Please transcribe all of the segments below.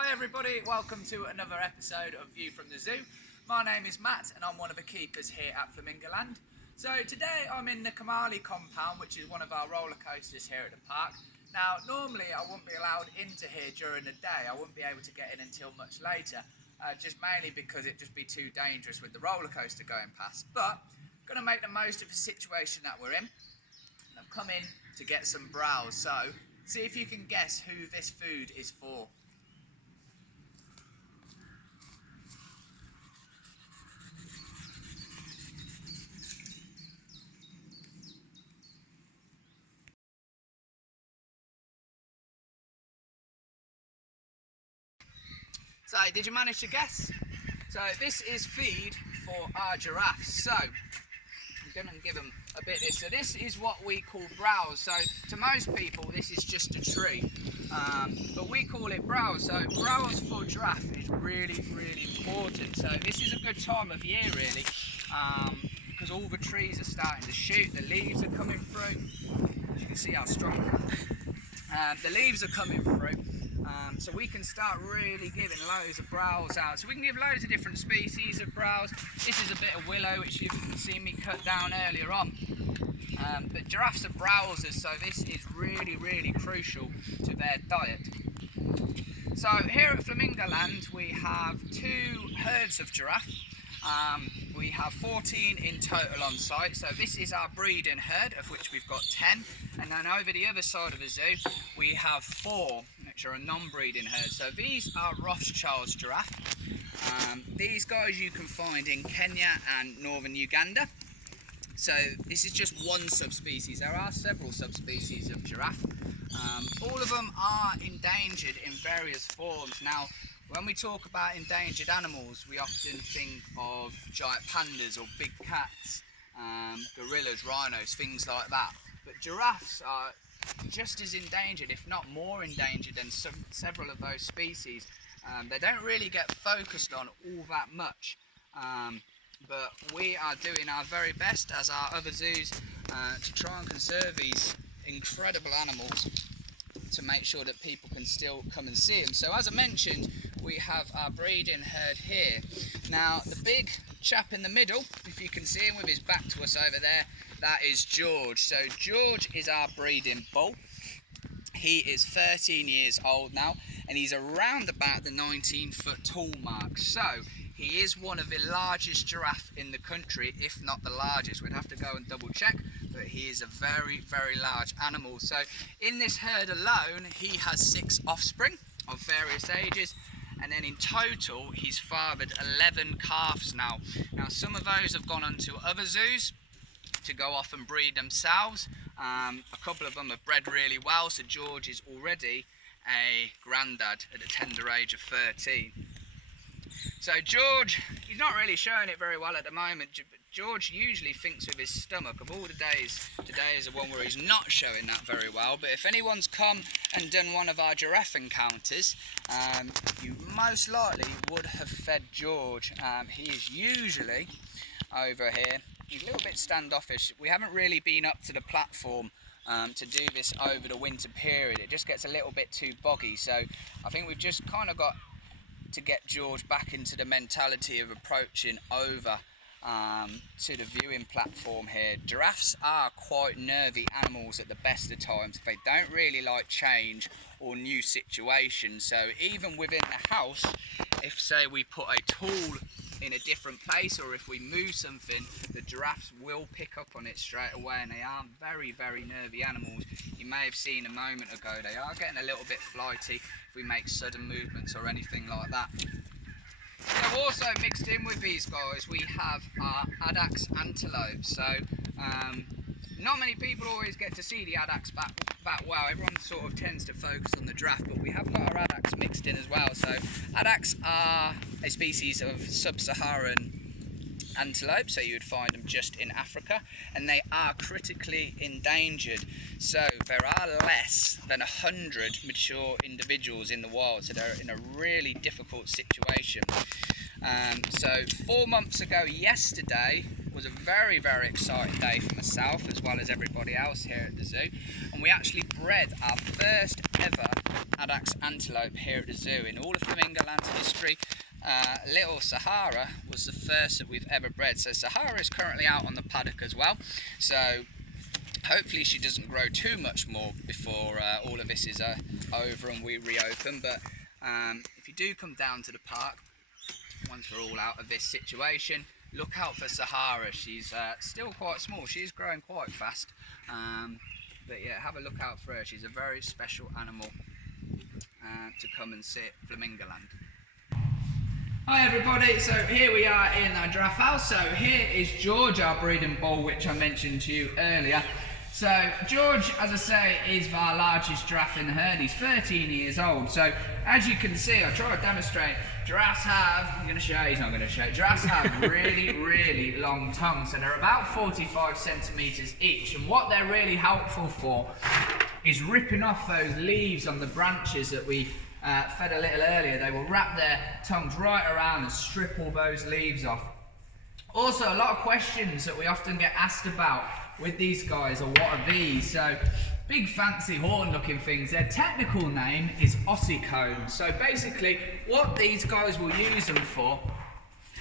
Hi everybody, welcome to another episode of View from the Zoo. My name is Matt and I'm one of the keepers here at Flamingoland. So today I'm in the Kamali compound, which is one of our roller coasters here at the park. Now normally I wouldn't be allowed into here during the day, I wouldn't be able to get in until much later, just mainly because it'd just be too dangerous with the roller coaster going past. But I'm going to make the most of the situation that we're in. And I've come in to get some browse, so see if you can guess who this food is for. So, did you manage to guess? So, this is feed for our giraffes. So, I'm going to give them a bit of this. So, this is what we call browse. So, to most people, this is just a tree. But we call it browse. So, browse for giraffe is really, really important. So, this is a good time of year, really, because all the trees are starting to shoot. The leaves are coming through. You can see how strong the leaves are coming through. So we can start really giving loads of browse out. So we can give loads of different species of browse. This is a bit of willow, which you've seen me cut down earlier on. But giraffes are browsers, so this is really, really crucial to their diet. So here at Flamingoland we have 2 herds of giraffe. We have 14 in total on site, so this is our breeding herd, of which we've got 10, and then over the other side of the zoo we have 4, which are a non-breeding herd. So these are Rothschild's giraffe. These guys you can find in Kenya and northern Uganda. So this is just one subspecies. There are several subspecies of giraffe. All of them are endangered in various forms. Now, when we talk about endangered animals, we often think of giant pandas or big cats, gorillas, rhinos, things like that. But giraffes are just as endangered, if not more endangered than several of those species. They don't really get focused on all that much, but we are doing our very best, as are other zoos, to try and conserve these incredible animals, to make sure that people can still come and see them. So as I mentioned, we have our breeding herd here. Now the big chap in the middle, if you can see him with his back to us over there, that is George. So George is our breeding bull. He is 13 years old now, and he's around about the 19-foot tall mark. So he is one of the largest giraffe in the country, if not the largest. We'd have to go and double check, but he is a very, very large animal. So in this herd alone, he has 6 offspring of various ages, and then in total he's fathered 11 calves now. Now some of those have gone on to other zoos to go off and breed themselves. A couple of them have bred really well, so George is already a granddad at a tender age of 13. So George, he's not really showing it very well at the moment. George usually thinks with his stomach. Of all the days, today is the one where he's not showing that very well. But if anyone's come and done one of our giraffe encounters, you most likely would have fed George. He is usually over here. He's a little bit standoffish. We haven't really been up to the platform to do this over the winter period. It just gets a little bit too boggy. So I think we've just kind of got to get George back into the mentality of approaching over to the viewing platform here. Giraffes are quite nervy animals at the best of times. They don't really like change or new situations. So even within the house, if say we put a tool in a different place, or if we move something, the giraffes will pick up on it straight away, and they are very, very nervy animals. You may have seen a moment ago, they are getting a little bit flighty if we make sudden movements or anything like that. So also mixed in with these guys, we have our Addax antelope. So not many people always get to see the Addax that well. Everyone sort of tends to focus on the giraffe, but we have got our Addax mixed in as well. So Addax are a species of sub-Saharan antelope, so you would find them just in Africa, and they are critically endangered. So there are less than 100 mature individuals in the wild, so they're in a really difficult situation. So 4 months ago yesterday was a very, very exciting day for myself as well as everybody else here at the zoo, and we actually bred our first ever addax antelope here at the zoo. In all of Flamingo Land history, little Sahara was the first that we've ever bred. So Sahara is currently out on the paddock as well, so hopefully she doesn't grow too much more before all of this is over and we reopen. But if you do come down to the park once we're all out of this situation, look out for Sahara. She's still quite small, she's growing quite fast, but yeah, have a look out for her. She's a very special animal to come and see at Flamingo Land. Hi everybody, so here we are in our giraffe house. So here is George, our breeding bull, which I mentioned to you earlier. So George, as I say, is our largest giraffe in the herd. He's 13 years old. So as you can see, I'll try to demonstrate, giraffes have, I'm going to show you, he's not going to show you, giraffes have really, really long tongues. So they're about 45 centimetres each. And what they're really helpful for is ripping off those leaves on the branches that we fed a little earlier. They will wrap their tongues right around and strip all those leaves off. Also, a lot of questions that we often get asked about with these guys are, what are these? So, big fancy horn looking things. Their technical name is ossicones. So basically, what these guys will use them for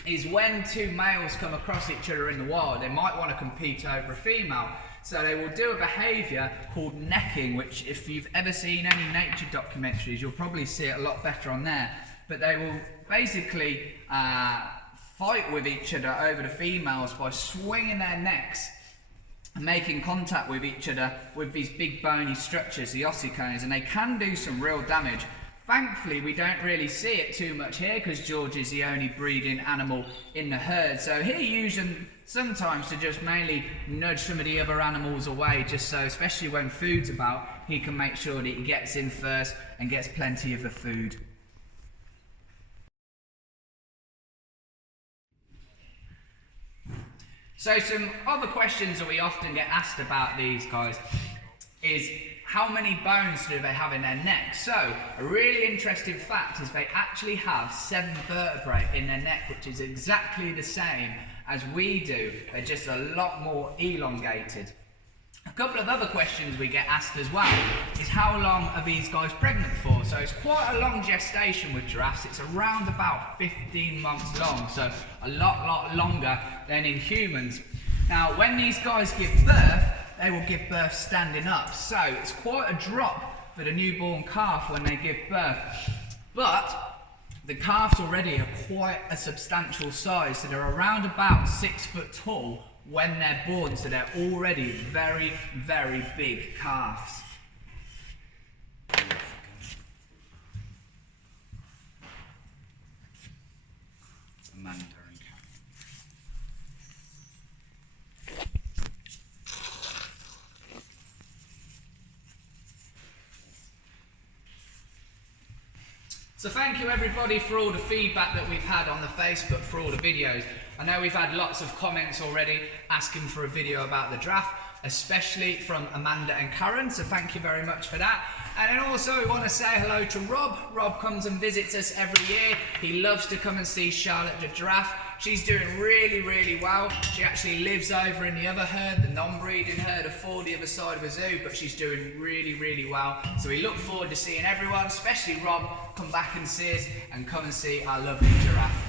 is when two males come across each other in the wild, they might want to compete over a female. So they will do a behaviour called necking, which if you've ever seen any nature documentaries, you'll probably see it a lot better on there. But they will basically fight with each other over the females by swinging their necks and making contact with each other with these big bony structures, the ossicones, and they can do some real damage. Thankfully, we don't really see it too much here because George is the only breeding animal in the herd. So he uses them sometimes to just mainly nudge some of the other animals away, just so, especially when food's about, he can make sure that he gets in first and gets plenty of the food. So some other questions that we often get asked about these guys is, how many bones do they have in their neck? So a really interesting fact is they actually have 7 vertebrae in their neck, which is exactly the same as we do. They're just a lot more elongated. A couple of other questions we get asked as well is, how long are these guys pregnant for? So it's quite a long gestation with giraffes. It's around about 15 months long, so a lot longer than in humans. Now, when these guys give birth, they will give birth standing up. So it's quite a drop for the newborn calf when they give birth. But the calves already are quite a substantial size, so they're around about 6 foot tall when they're born, so they're already very, very big calves. Amanda and Karen. So thank you everybody for all the feedback that we've had on the Facebook for all the videos. I know we've had lots of comments already asking for a video about the giraffe, especially from Amanda and Karen, so thank you very much for that. And then also we want to say hello to Rob. Rob comes and visits us every year. He loves to come and see Charlotte the giraffe. She's doing really, really well. She actually lives over in the other herd, the non-breeding herd of 4, the other side of the zoo, but she's doing really, really well. So we look forward to seeing everyone, especially Rob, come back and see us and come and see our lovely giraffe.